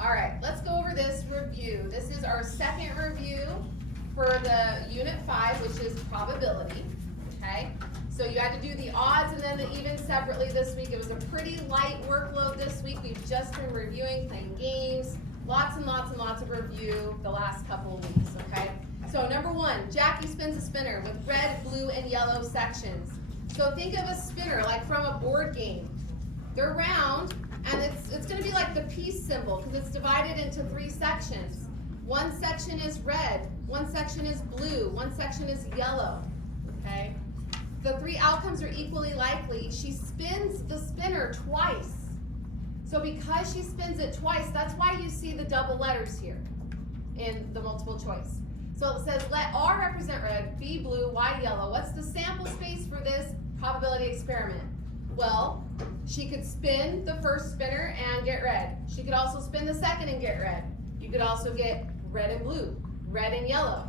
All right, let's go over this review. This is our second review for the Unit 5, which is probability, okay? So you had to do the odds and then the evens separately this week. It was a pretty light workload this week. We've just been reviewing, playing games, lots and lots and lots of review the last couple of weeks, okay? So number 1, Jackie spins a spinner with red, blue, and yellow sections. So think of a spinner like from a board game. They're round, and it's going to be like the peace symbol because it's divided into 3 sections. One section is red, one section is blue, one section is yellow, okay? The 3 outcomes are equally likely. She spins the spinner twice. So because she spins it twice, that's why you see the double letters here in the multiple choice. So it says, let R represent red, B blue, Y yellow. What's the sample space for this probability experiment? Well, she could spin the first spinner and get red. She could also spin the second and get red. You could also get red and blue, red and yellow.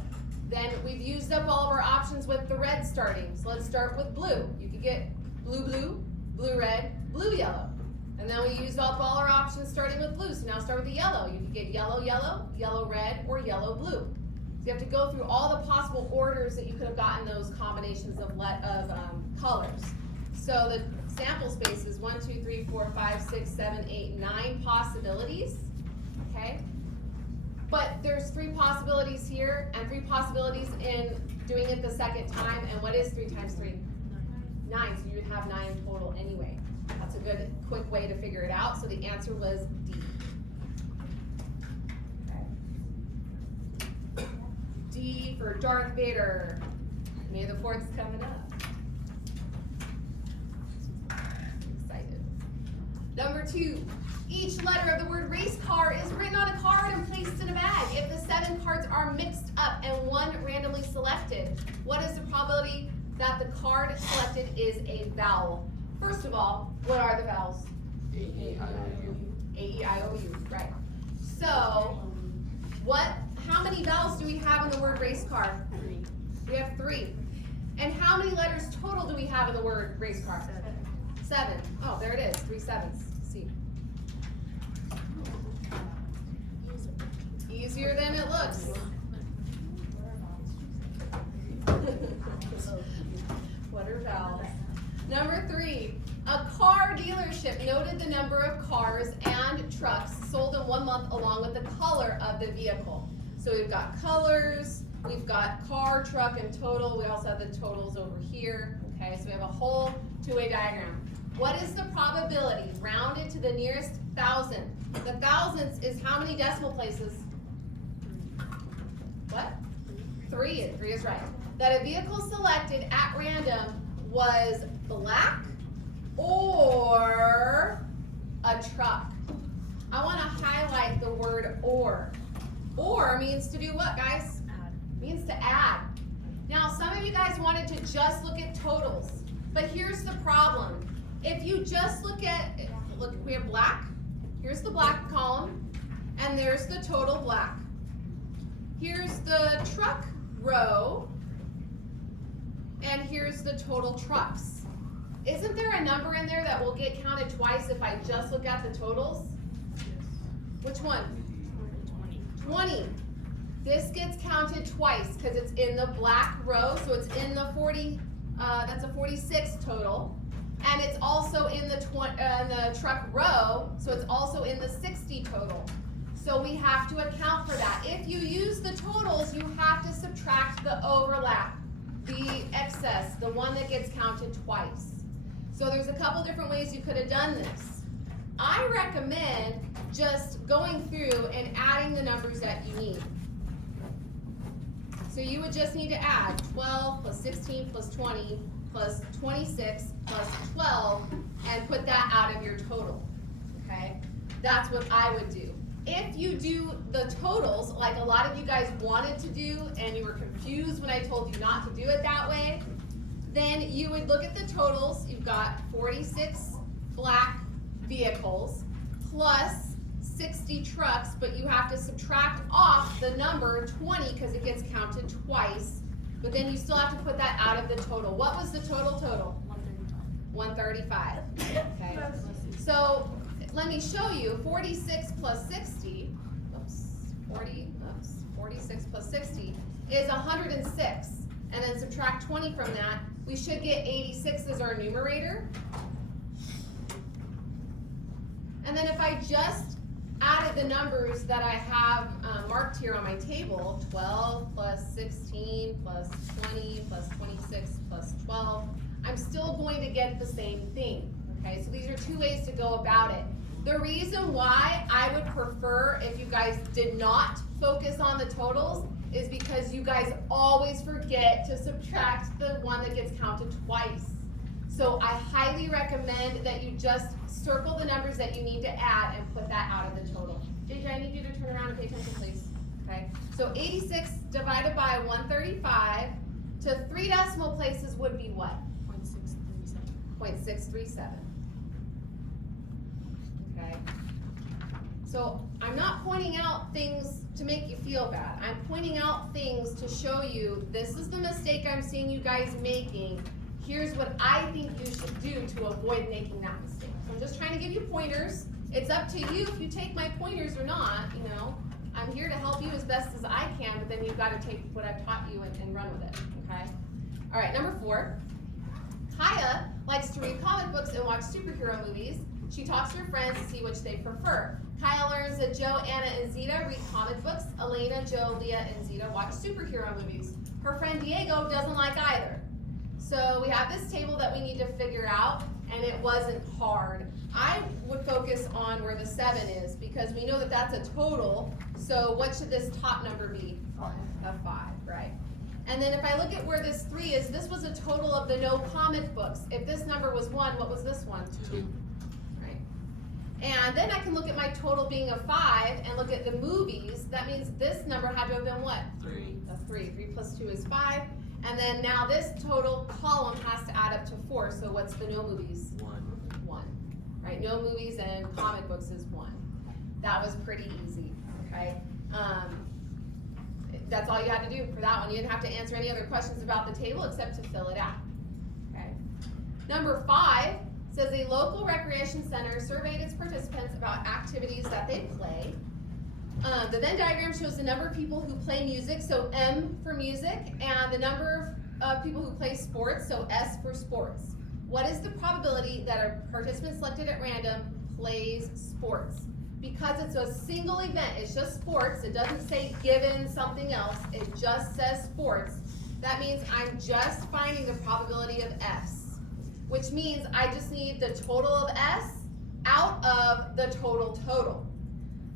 Then we've used up all of our options with the red starting. So let's start with blue. You could get blue blue, blue red, blue yellow. And then we used up all our options starting with blue. So now start with the yellow. You could get yellow yellow, yellow red, or yellow blue. So you have to go through all the possible orders that you could have gotten those combinations of colors. So the sample space is 1, 2, 3, 4, 5, 6, 7, 8, 9 possibilities, okay? But there's 3 possibilities here and 3 possibilities in doing it the second time. And what is 3 times 3? 9, so you would have 9 total anyway. That's a good, quick way to figure it out. So the answer was D. Okay. D for Darth Vader. May the 4th is coming up. Number 2, each letter of the word race car is written on a card and placed in a bag. If the 7 cards are mixed up and one randomly selected, what is the probability that the card selected is a vowel? First of all, what are the vowels? A-E-I-O-U. A-E-I-O-U, right. So, how many vowels do we have in the word race car? 3. We have 3. And how many letters total do we have in the word race car? 7. Oh, there it is. 3 sevens. See. Easier than it looks. What are vowels? Number 3. A car dealership noted the number of cars and trucks sold in 1 month along with the color of the vehicle. So we've got colors, we've got car, truck, and total. We also have the totals over here. Okay, so we have a whole 2-way diagram. What is the probability, rounded to the nearest thousand? The thousandths is how many decimal places? What? 3. 3 is right. That a vehicle selected at random was black or a truck. I want to highlight the word or. Or means to do what, guys? Add. Means to add. Now, some of you guys wanted to just look at totals, but here's the problem. If you just look, we have black. Here's the black column, and there's the total black. Here's the truck row, and here's the total trucks. Isn't there a number in there that will get counted twice if I just look at the totals? Which one? 20. This gets counted twice because it's in the black row, so it's in the 40. That's a 46 total. And it's also in the truck row, so it's also in the 60 total. So we have to account for that. If you use the totals, you have to subtract the overlap, the excess, the one that gets counted twice. So there's a couple different ways you could have done this. I recommend just going through and adding the numbers that you need. So you would just need to add 12 plus 16 plus 20 plus 26 plus 12 and put that out of your total, okay? That's what I would do. If you do the totals, like a lot of you guys wanted to do and you were confused when I told you not to do it that way, then you would look at the totals. You've got 46 black vehicles plus 60 trucks, but you have to subtract off the number 20 because it gets counted twice. But then you still have to put that out of the total. What was the total? 135. Okay. So let me show you, 46 plus 60, 46 plus 60 is 106. And then subtract 20 from that, we should get 86 as our numerator. And then if I just added the numbers that I have marked here on my table, 12 plus 16 plus 20 plus 26 plus 12, I'm still going to get the same thing, okay? So these are two ways to go about it. The reason why I would prefer if you guys did not focus on the totals is because you guys always forget to subtract the one that gets counted twice. So I highly recommend that you just circle the numbers that you need to add and put that out of the total. JJ, I need you to turn around and pay attention, please. Okay, so 86 divided by 135 to 3 decimal places would be what? 0.637. Okay. So I'm not pointing out things to make you feel bad. I'm pointing out things to show you this is the mistake I'm seeing you guys making. Here's what I think you should do to avoid making that mistake. So I'm just trying to give you pointers. It's up to you if you take my pointers or not, you know. I'm here to help you as best as I can, but then you've got to take what I've taught you and run with it, okay? All right, number 4. Kaya likes to read comic books and watch superhero movies. She talks to her friends to see which they prefer. Kaya learns that Joe, Anna, and Zeta read comic books. Elena, Joe, Leah, and Zeta watch superhero movies. Her friend Diego doesn't like either. So we have this table that we need to figure out, and it wasn't hard. I would focus on where the 7 is because we know that that's a total. So what should this top number be? 5. A 5, right. And then if I look at where this 3 is, this was a total of the no comic books. If this number was 1, what was this one? 2. Right. And then I can look at my total being a 5 and look at the movies. That means this number had to have been what? 3. A 3. 3 plus 2 is 5. And then now this total column has to add up to 4. So what's the no movies? 1. 1. Right? No movies and comic books is 1. That was pretty easy. Okay. That's all you had to do for that one. You didn't have to answer any other questions about the table except to fill it out. Okay. Number 5 says a local recreation center surveyed its participants about activities that they play. The Venn diagram shows the number of people who play music, so M for music, and the number of people who play sports, so S for sports. What is the probability that a participant selected at random plays sports? Because it's a single event, it's just sports, it doesn't say given something else, it just says sports. That means I'm just finding the probability of S, which means I just need the total of S out of the total.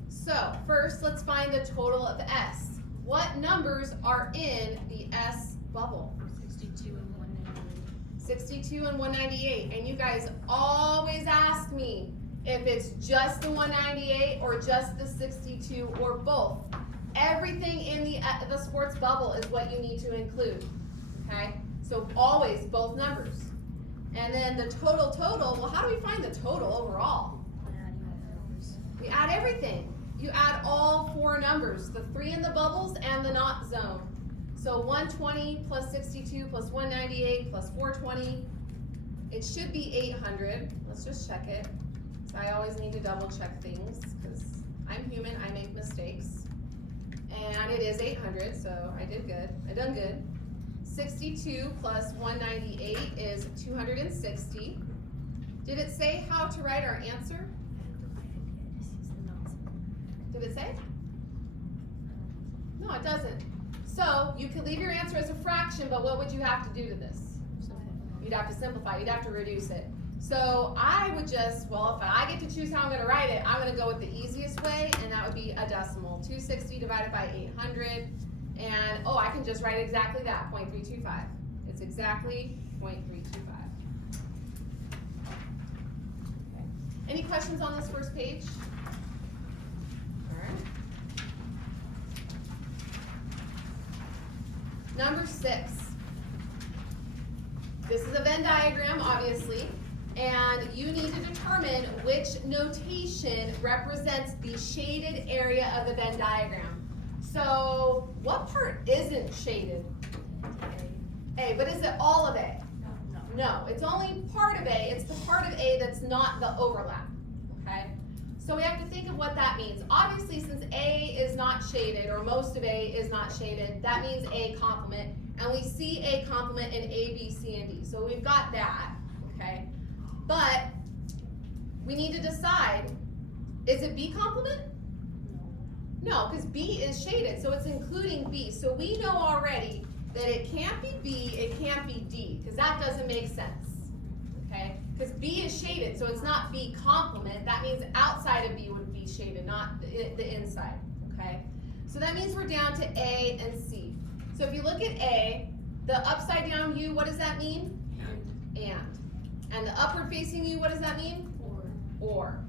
So first, let's find the total of S. What numbers are in the S bubble? 62 and 198. 62 and 198. And you guys always ask me if it's just the 198 or just the 62 or both. Everything in the sports bubble is what you need to include. Okay? So always both numbers. And then the total, well, how do we find the total overall? We add everything. You add all 4 numbers, the 3 in the bubbles and the not zone. So 120 plus 62 plus 198 plus 420, it should be 800. Let's just check it. So I always need to double check things because I'm human, I make mistakes. And it is 800, so I did good. I done good. 62 plus 198 is 260. Did it say how to write our answer? Did it say? No, it doesn't. So you could leave your answer as a fraction, but what would you have to do to this? You'd have to simplify, you'd have to reduce it. So I would just, well, if I get to choose how I'm gonna write it, I'm gonna go with the easiest way, and that would be a decimal. 260 divided by 800, and oh, I can just write exactly that, 0.325. It's exactly 0.325. Okay. Any questions on this first page? Number 6. This is a Venn diagram, obviously, and you need to determine which notation represents the shaded area of the Venn diagram. So, what part isn't shaded? A, but is it all of A? No. No, it's only part of A. It's the part of A that's not the overlap, okay? So we have to think of what that means. Obviously, since A is not shaded, or most of A is not shaded, that means A complement. And we see A complement in A, B, C, and D. So we've got that, okay? But we need to decide, is it B complement? No, because B is shaded, so it's including B. So we know already that it can't be B, it can't be D, because that doesn't make sense, okay? Because B is shaded, so it's not B complement. That means outside of B would be shaded, not the inside, okay? So that means we're down to A and C. So if you look at A, the upside down U, what does that mean? And the upward facing U, what does that mean? Or.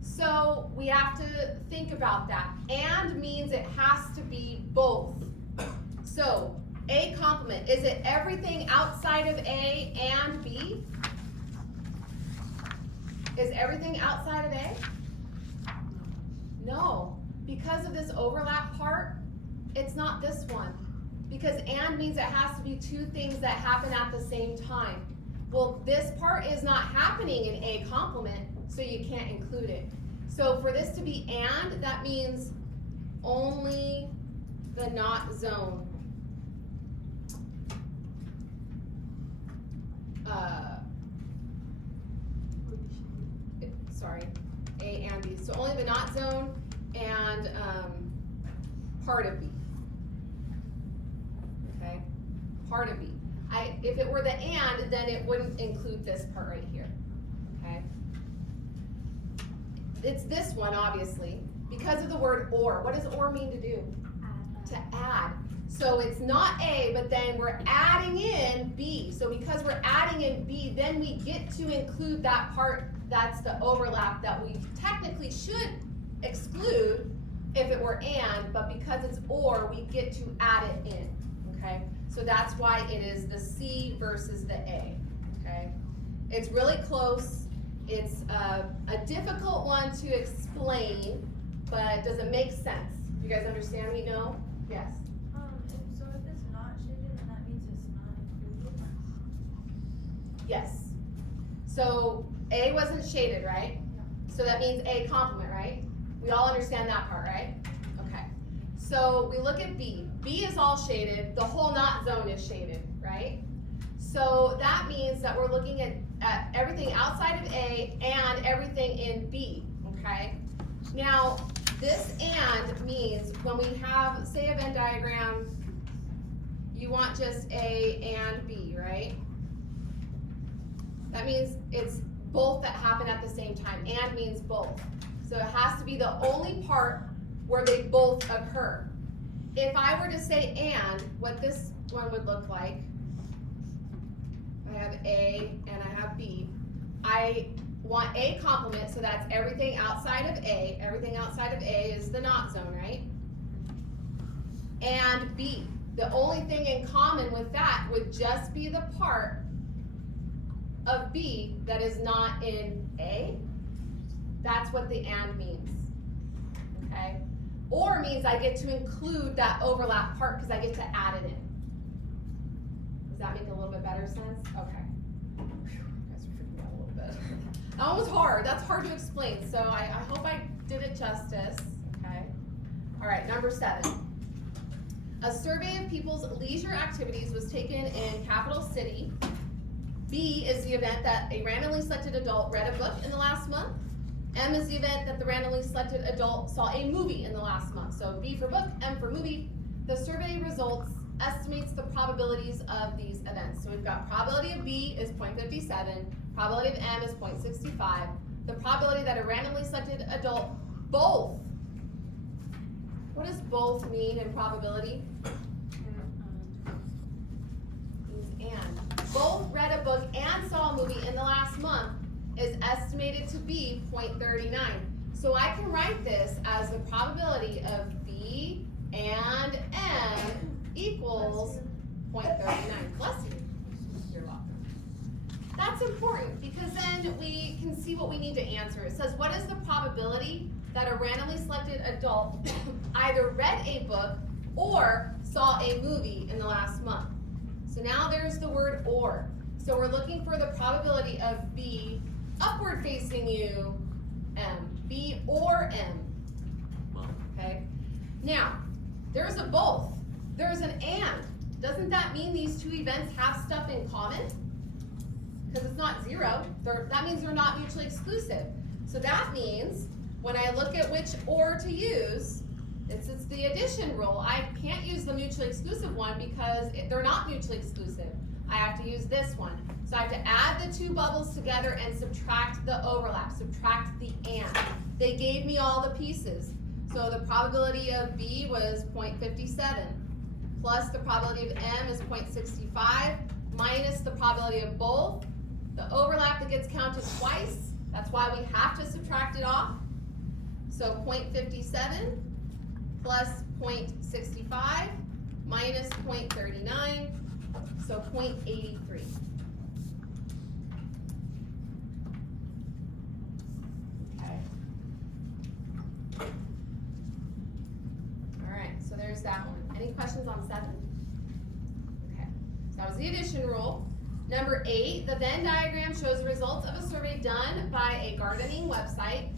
So we have to think about that. And means it has to be both. So A complement, is it everything outside of A and B? Is everything outside of A? No, because of this overlap part, it's not this one. Because and means it has to be two things that happen at the same time. Well, this part is not happening in A complement, so you can't include it. So for this to be and, that means only the not zone. A and B. So only the not zone and part of B. Okay, part of B. If it were the and, then it wouldn't include this part right here. Okay. It's this one, obviously, because of the word or. What does or mean to do? To add. So it's not A, but then we're adding in B. So because we're adding in B, then we get to include that part that's the overlap that we technically should exclude if it were and, but because it's or, we get to add it in, okay? So that's why it is the C versus the A, okay? It's really close. It's a difficult one to explain, but does it make sense? You guys understand me? No? Yes? So if it's not shaded, then that means it's not included? Yes. So A wasn't shaded, right? So that means A complement, right? We all understand that part, right? Okay. So we look at B. B is all shaded. The whole not zone is shaded, right? So that means that we're looking at everything outside of A and everything in B, okay? Now, this and means when we have, say, a Venn diagram, you want just A and B, right? That means it's both that happen at the same time. And means both. So it has to be the only part where they both occur. If I were to say and, what this one would look like, I have A and I have B. I want A complement, so that's everything outside of A. Everything outside of A is the not zone, right? And B. The only thing in common with that would just be the part of B that is not in A. That's what the and means, okay? Or means I get to include that overlap part because I get to add it in. Does that make a little bit better sense? Okay. Whew, you guys are freaking out a little bit. That one was hard. That's hard to explain, so I hope I did it justice, okay? All right, number 7. A survey of people's leisure activities was taken in Capital City. B is the event that a randomly selected adult read a book in the last month. M is the event that the randomly selected adult saw a movie in the last month. So B for book, M for movie. The survey results estimates the probabilities of these events. So we've got probability of B is 0.57, probability of M is 0.65. The probability that a randomly selected adult both, what does both mean in probability? Means and. Both read a book and saw a movie in the last month is estimated to be 0.39. So I can write this as the probability of B and M equals 0.39. Bless you. You're welcome. That's important because then we can see what we need to answer. It says, what is the probability that a randomly selected adult either read a book or saw a movie in the last month? So now there's the word or. So we're looking for the probability of B upward facing U, M. B or M. Okay? Now, there's a both. There's an and. Doesn't that mean these two events have stuff in common? Because it's not zero. That means they're not mutually exclusive. So that means when I look at which or to use, it's the addition rule. I can't use the mutually exclusive one because they're not mutually exclusive. I have to use this one. So I have to add the two bubbles together and subtract the overlap, subtract the and. They gave me all the pieces. So the probability of B was 0.57, plus the probability of M is 0.65, minus the probability of both. The overlap that gets counted twice, that's why we have to subtract it off. So 0.57 plus 0.65 minus 0.39, so 0.83. Okay. All right, so there's that one. Any questions on 7? Okay, so that was the addition rule. Number 8, the Venn diagram shows the results of a survey done by a gardening website.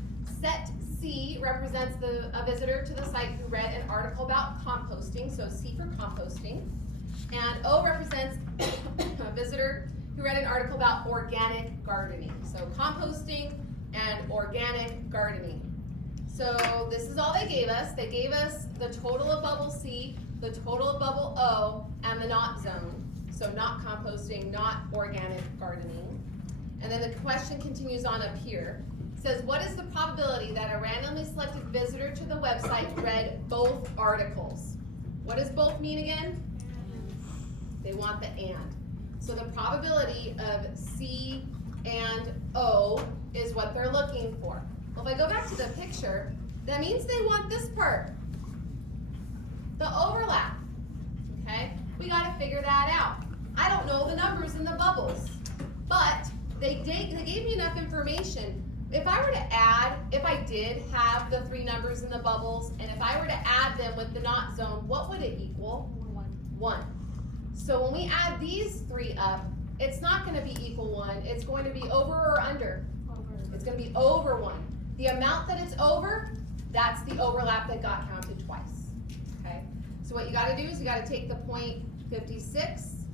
Set C represents a visitor to the site who read an article about composting, so C for composting. And O represents a visitor who read an article about organic gardening, so composting and organic gardening. So this is all they gave us. They gave us the total of bubble C, the total of bubble O, and the not zone. So not composting, not organic gardening. And then the question continues on up here. It says, what is the probability that a randomly selected visitor to the website read both articles? What does both mean again? They want the and. So the probability of C and O is what they're looking for. Well, if I go back to the picture, that means they want this part, the overlap, okay? We gotta figure that out. I don't know the numbers in the bubbles, but they gave me enough information. If I were to add, if I did have the 3 numbers in the bubbles, and if I were to add them with the not zone, what would it equal? 1. So when we add these 3 up, it's not gonna be equal 1, it's going to be over or under? It's gonna be over 1. The amount that it's over, that's the overlap that got counted twice, okay? So what you gotta do is you gotta take the 0.56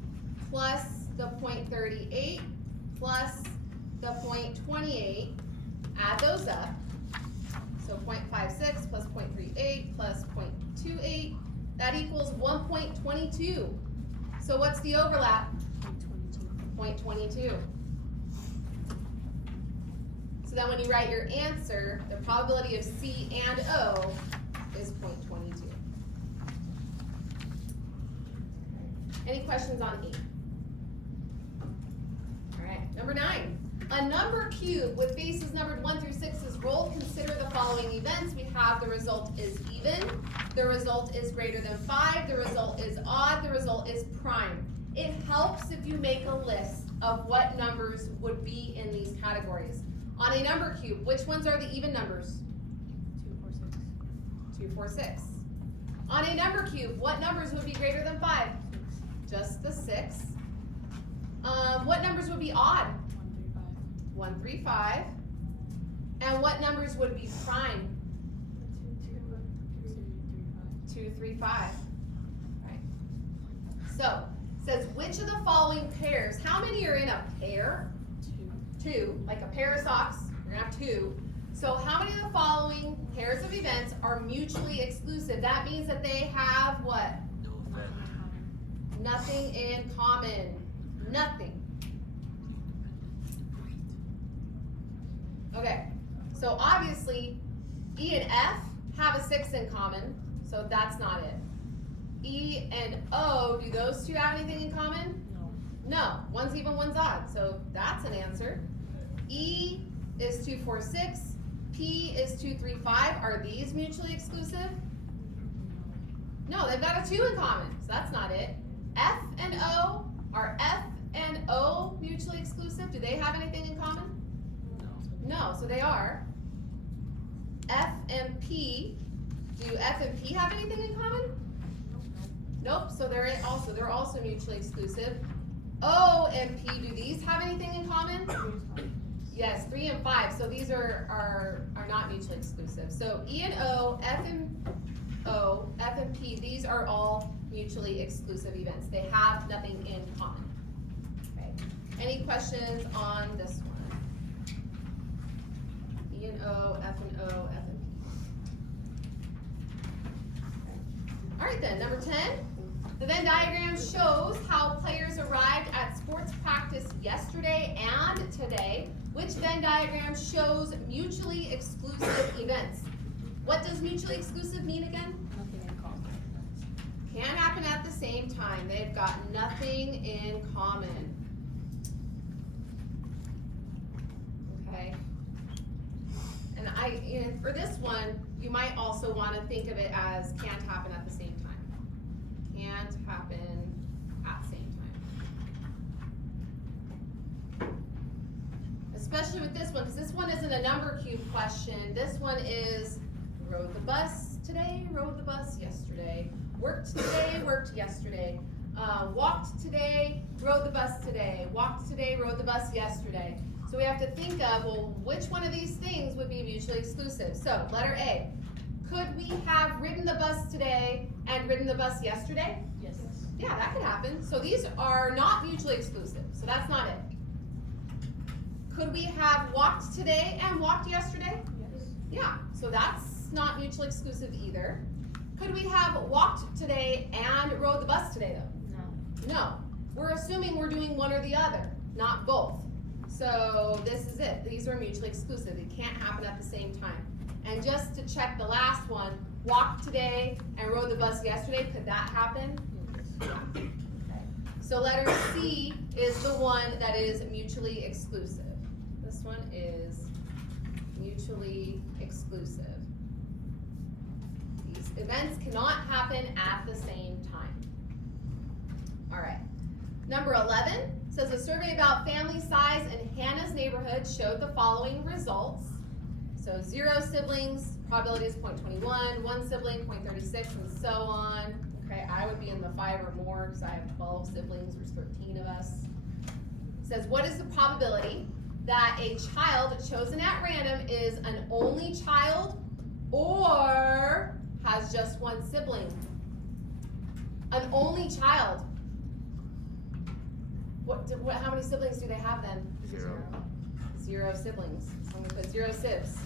plus the 0.38 plus the 0.28, add those up. So 0.56 plus 0.38 plus 0.28, that equals 1.22. So what's the overlap? 0.22. So then when you write your answer, the probability of C and O is 0.22. Any questions on 8? All right, number 9. A number cube with bases numbered 1 through 6 is rolled. Consider the following events. We have the result is even, the result is greater than 5, the result is odd, the result is prime. It helps if you make a list of what numbers would be in these categories. On a number cube, which ones are the even numbers? 2, 4, 6. On a number cube, what numbers would be greater than 5? Just the 6. What numbers would be odd? 1, 3, 5. And what numbers would be prime? 2, 3, 5. Right. So, it says which of the following pairs, how many are in a pair? 2, like a pair of socks, we're gonna have 2. So how many of the following pairs of events are mutually exclusive? That means that they have what? No effect. Nothing in common. Nothing. Okay, so obviously E and F have a 6 in common, so that's not it. E and O, do those two have anything in common? No, one's even, one's odd, so that's an answer. E is 2, 4, 6. P is 2, 3, 5. Are these mutually exclusive? No, they've got a 2 in common, so that's not it. F and O, are F and O mutually exclusive? Do they have anything in common? No, so they are. F and P, do F and P have anything in common? Nope, so they're also mutually exclusive. O and P, do these have anything in common? Yes, 3 and 5, so these are not mutually exclusive. So E and O, F and O, F and P, these are all mutually exclusive events. They have nothing in common. Okay. Any questions on this one? E and O, F and O, F and P. Okay. All right then, number 10. The Venn diagram shows how players arrived at sports practice yesterday and today. Which Venn diagram shows mutually exclusive events? What does mutually exclusive mean again? Nothing in common. Can happen at the same time. They've got nothing in common. Okay. And for this one, you might also want to think of it as can't happen at the same time. Can't happen at the same time. Especially with this one, because this one isn't a number cube question. This one is rode the bus today, rode the bus yesterday. Worked today, worked yesterday. Walked today, rode the bus today. Walked today, rode the bus yesterday. So we have to think of, well, which one of these things would be mutually exclusive? So, letter A. Could we have ridden the bus today and ridden the bus yesterday? Yes. Yeah, that could happen. So these are not mutually exclusive. So that's not it. Could we have walked today and walked yesterday? Yes. Yeah, so that's not mutually exclusive either. Could we have walked today and rode the bus today though? No. No. We're assuming we're doing one or the other, not both. So this is it. These are mutually exclusive. They can't happen at the same time. And just to check the last one, walked today and rode the bus yesterday, could that happen? Yes. Yeah. Okay. So letter C is the one that is mutually exclusive. This one is mutually exclusive. These events cannot happen at the same time. All right. Number 11 says a survey about family size in Hannah's neighborhood showed the following results. So 0 siblings, probability is 0.21, 1 sibling, 0.36, and so on. Okay, I would be in the 5 or more because I have 12 siblings, there's 13 of us. It says, what is the probability that a child chosen at random is an only child or has just one sibling? An only child. How many siblings do they have then? 0. 0 siblings. So I'm gonna put 0 sibs.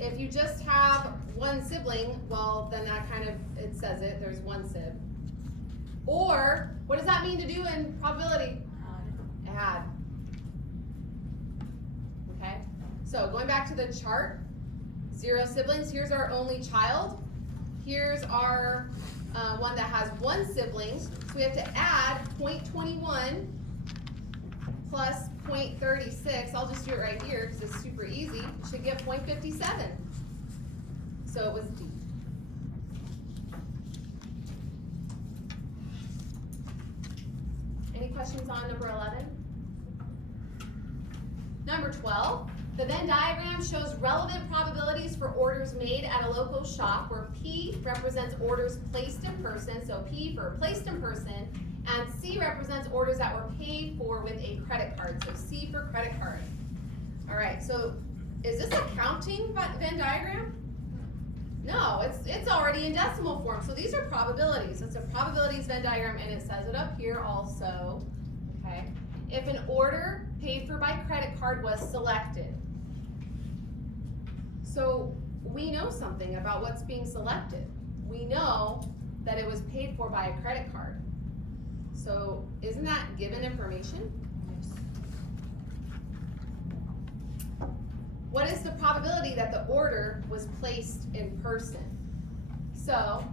If you just have one sibling, well, then that kind of, it says it, there's one sib. Or, what does that mean to do in probability? Add. Okay, so going back to the chart, 0 siblings, here's our only child. Here's our one that has one sibling. So we have to add 0.21 plus 0.36, I'll just do it right here because it's super easy. You should get 0.57. So it was D. Any questions on number 11? Number 12, the Venn diagram shows relevant probabilities for orders made at a local shop where P represents orders placed in person, so P for placed in person, and C represents orders that were paid for with a credit card, so C for credit card. All right, so is this a counting Venn diagram? No, it's already in decimal form, so these are probabilities. It's a probabilities Venn diagram, and it says it up here also, okay? If an order paid for by credit card was selected. So we know something about what's being selected. We know that it was paid for by a credit card. So isn't that given information? Yes. What is the probability that the order was placed in person? So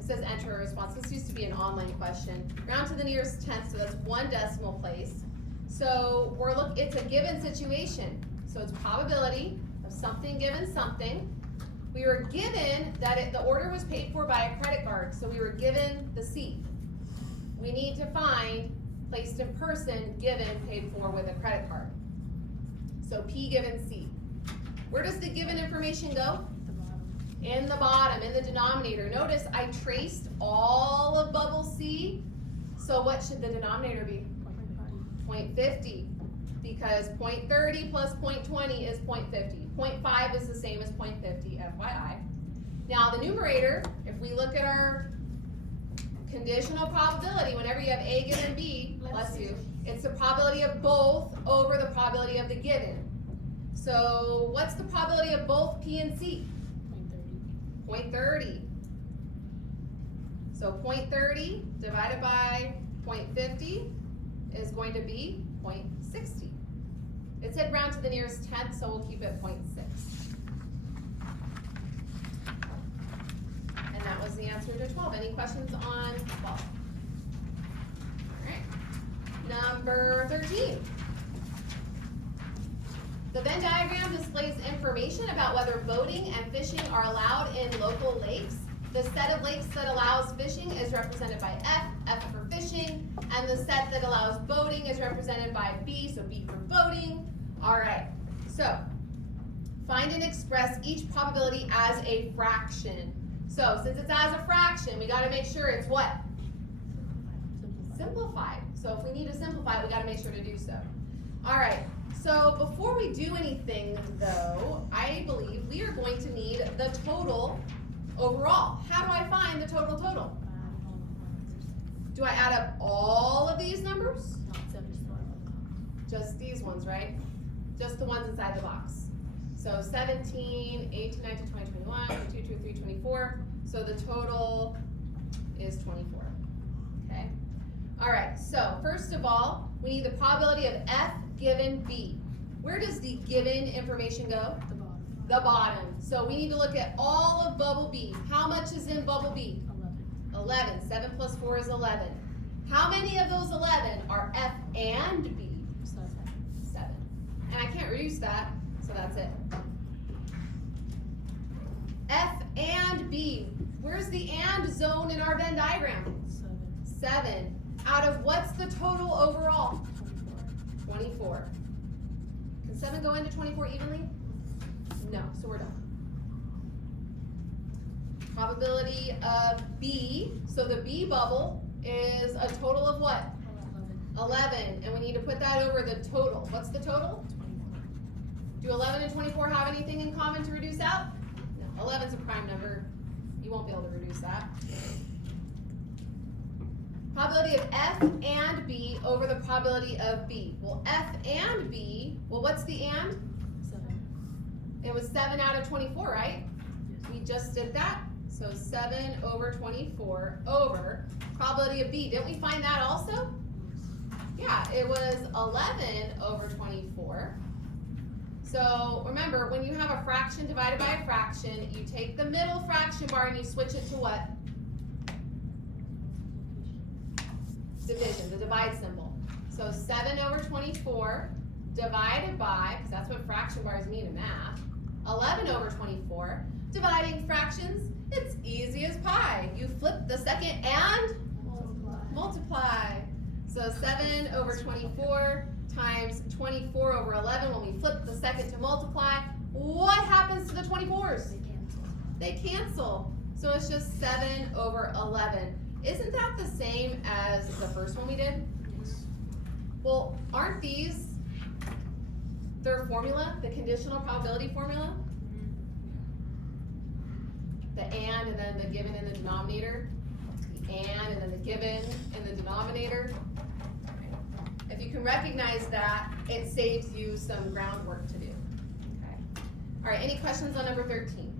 it says enter a response. This used to be an online question. Round to the nearest tenth, so that's 1 decimal place. So it's a given situation. So it's probability of something given something. We were given that the order was paid for by a credit card, so we were given the C. We need to find placed in person, given, paid for with a credit card. So P given C. Where does the given information go? The bottom. In the bottom, in the denominator. Notice I traced all of bubble C. So what should the denominator be? 0.50. because 0.30 plus 0.20 is 0.50. 0.5 is the same as 0.50, FYI. Now the numerator, if we look at our conditional probability, whenever you have A given B, bless you, it's the probability of both over the probability of the given. So what's the probability of both P and C? 0.30. So 0.30 divided by 0.50 is going to be 0.60. It said round to the nearest tenth, so we'll keep it 0.6. And that was the answer to 12. Any questions on 12? Alright. Number 13. The Venn diagram displays information about whether boating and fishing are allowed in local lakes. The set of lakes that allows fishing is represented by F, F for fishing, and the set that allows boating is represented by B, so B for boating. Alright, so find and express each probability as a fraction. So since it's as a fraction, we gotta make sure it's what? Simplified. So if we need to simplify it, we gotta make sure to do so. Alright, so before we do anything though, I believe we are going to need the total overall. How do I find the total total? Do I add up all of these numbers? Just these ones, right? Just the ones inside the box. So 17, 18, 19, 20, 21, 22, 23, 24. So the total is 24. Okay? Alright, so first of all, we need the probability of F given B. Where does the given information go? The bottom. The bottom. So we need to look at all of bubble B. How much is in bubble B? 11. 7 plus 4 is 11. How many of those 11 are F and B? 7. And I can't reduce that, so that's it. F and B. Where's the and zone in our Venn diagram? 7. Out of what's the total overall? 24. Can 7 go into 24 evenly? No, so we're done. Probability of B, so the B bubble is a total of what? 11, and we need to put that over the total. What's the total? 24. Do 11 and 24 have anything in common to reduce out? No, 11's a prime number. You won't be able to reduce that. Probability of F and B over the probability of B. Well, F and B, well, what's the and? 7. It was 7 out of 24, right? We just did that. So 7 over 24 over probability of B. Didn't we find that also? Yeah, it was 11 over 24. So remember, when you have a fraction divided by a fraction, you take the middle fraction bar and you switch it to what? Division, the divide symbol. So 7 over 24 divided by, because that's what fraction bars mean in math, 11 over 24. Dividing fractions, it's easy as pie. You flip the second and multiply. So 7 over 24 times 24 over 11. When we flip the second to multiply, what happens to the 24s? They cancel. So it's just 7 over 11. Isn't that the same as the first one we did? Well, aren't these their formula, the conditional probability formula? The and then the given in the denominator. The and then the given in the denominator. If you can recognize that, it saves you some groundwork to do. Okay. All right, any questions on number 13?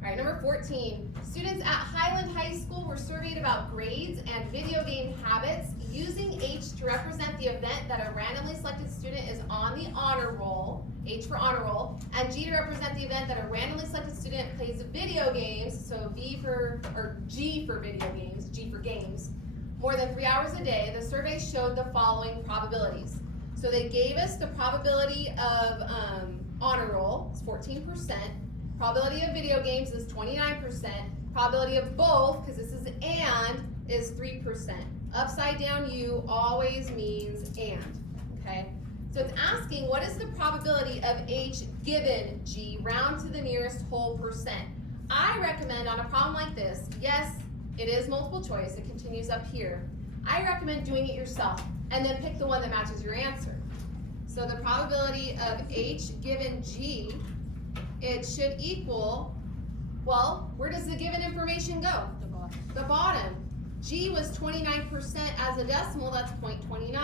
All right, number 14. Students at Highland High School were surveyed about grades and video game habits using H to represent the event that a randomly selected student is on the honor roll, H for honor roll, and G to represent the event that a randomly selected student plays video games, so G for video games, G for games, more than 3 hours a day. The survey showed the following probabilities. So they gave us the probability of honor roll, it's 14%. Probability of video games is 29%. Probability of both, because this is and, is 3%. Upside down U always means and, okay? So it's asking, what is the probability of H given G, round to the nearest whole percent? I recommend on a problem like this, yes, it is multiple choice, it continues up here. I recommend doing it yourself, and then pick the one that matches your answer. So the probability of H given G, it should equal, well, where does the given information go? The bottom. G was 29% as a decimal, that's 0.29.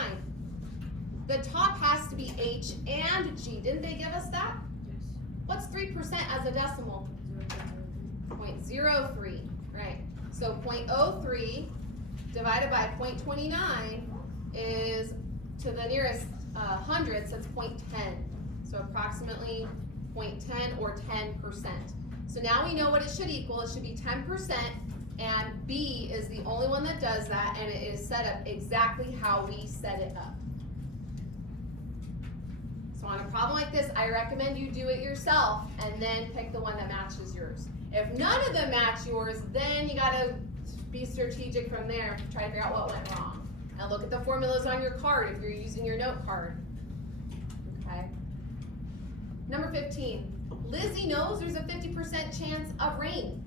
The top has to be H and G. Didn't they give us that? Yes. What's 3% as a decimal? 0.03, right. So 0.03 divided by 0.29 is to the nearest hundredths, that's 0.10. So approximately 0.10 or 10%. So now we know what it should equal. It should be 10%, and B is the only one that does that, and it is set up exactly how we set it up. So on a problem like this, I recommend you do it yourself and then pick the one that matches yours. If none of them match yours, then you gotta be strategic from there to try to figure out what went wrong. And look at the formulas on your card if you're using your note card. Okay. Number 15, Lizzie knows there's a 50% chance of rain.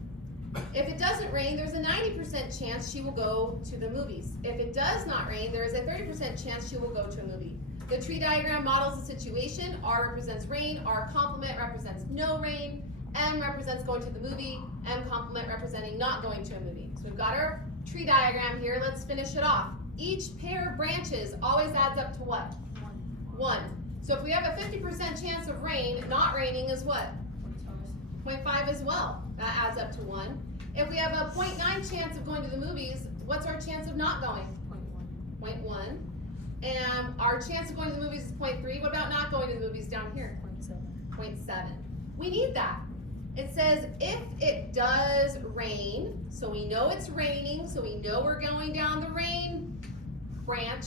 If it doesn't rain, there's a 90% chance she will go to the movies. If it does not rain, there is a 30% chance she will go to a movie. The tree diagram models the situation. R represents rain, R complement represents no rain, M represents going to the movie, M complement representing not going to a movie. So we've got our tree diagram here. Let's finish it off. Each pair of branches always adds up to what? 1. So if we have a 50% chance of rain, not raining is what? 0.5 as well. That adds up to 1. If we have a 0.9 chance of going to the movies, what's our chance of not going? 0.1. And our chance of going to the movies is 0.3. What about not going to the movies down here? 0.7. We need that. It says if it does rain, so we know it's raining, so we know we're going down the rain branch.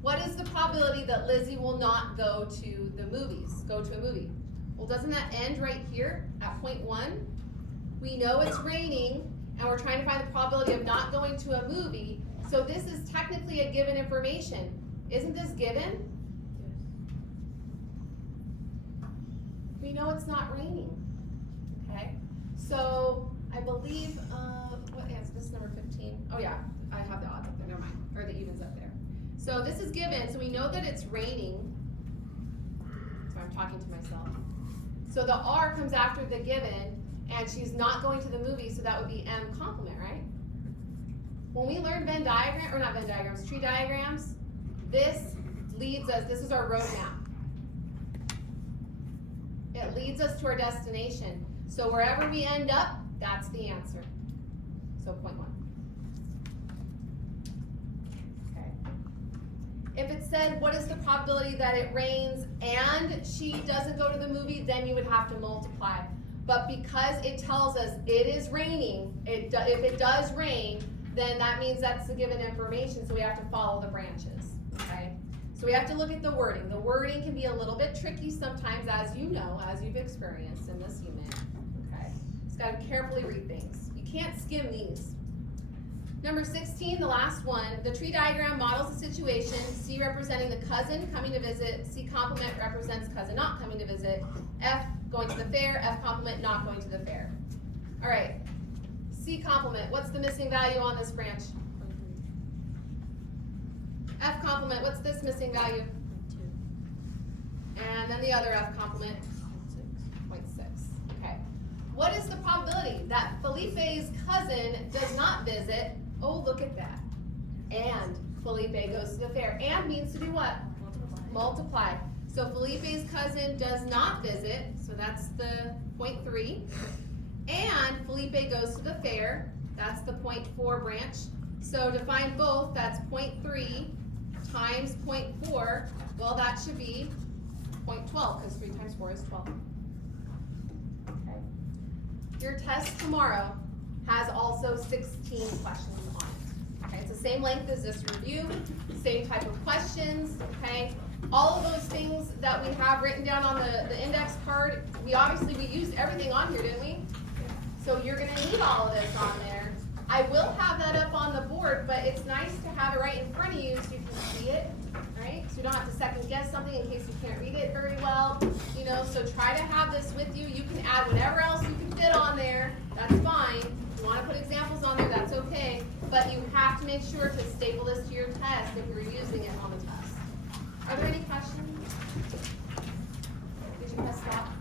What is the probability that Lizzie will not go to the movies, go to a movie? Well, doesn't that end right here at 0.1? We know it's raining, and we're trying to find the probability of not going to a movie, so this is technically a given information. Isn't this given? We know it's not raining, okay? So, I believe, what is this number 15? Oh yeah, I have the odds up there, never mind, or the evens up there. So this is given, so we know that it's raining. So I'm talking to myself. So the R comes after the given, and she's not going to the movie, so that would be M complement, right? When we learn Venn diagram, or not Venn diagrams, tree diagrams, this leads us, this is our roadmap. It leads us to our destination. So wherever we end up, that's the answer. So 0.1. Okay. If it said, what is the probability that it rains and she doesn't go to the movie, then you would have to multiply. But because it tells us it is raining, if it does rain, then that means that's the given information, so we have to follow the branches, okay? So we have to look at the wording. The wording can be a little bit tricky sometimes, as you know, as you've experienced in this unit, okay? Just gotta carefully read things. You can't skim these. Number 16, the last one, the tree diagram models the situation, C representing the cousin coming to visit, C complement represents cousin not coming to visit, F going to the fair, F complement not going to the fair. All right, C complement, what's the missing value on this branch? F complement, what's this missing value? 2. And then the other F complement? 0.6. Okay. What is the probability that Felipe's cousin does not visit? Oh, look at that. And Felipe goes to the fair. And means to do what? Multiply. So Felipe's cousin does not visit, so that's the 0.3. And Felipe goes to the fair, that's the 0.4 branch. So to find both, that's 0.3 times 0.4, well that should be 0.12, because 3 times 4 is 12. Okay. Your test tomorrow has also 16 questions on it. Okay, it's the same length as this review, same type of questions, okay? All of those things that we have written down on the index card, we used everything on here, didn't we? So you're gonna need all of this on there. I will have that up on the board, but it's nice to have it right in front of you so you can see it, right? So you don't have to second guess something in case you can't read it very well, you know, so try to have this with you. You can add whatever else you can fit on there, that's fine. If you wanna put examples on there, that's okay, but you have to make sure to staple this to your test if you're using it on the test. Are there any questions? Did you press stop?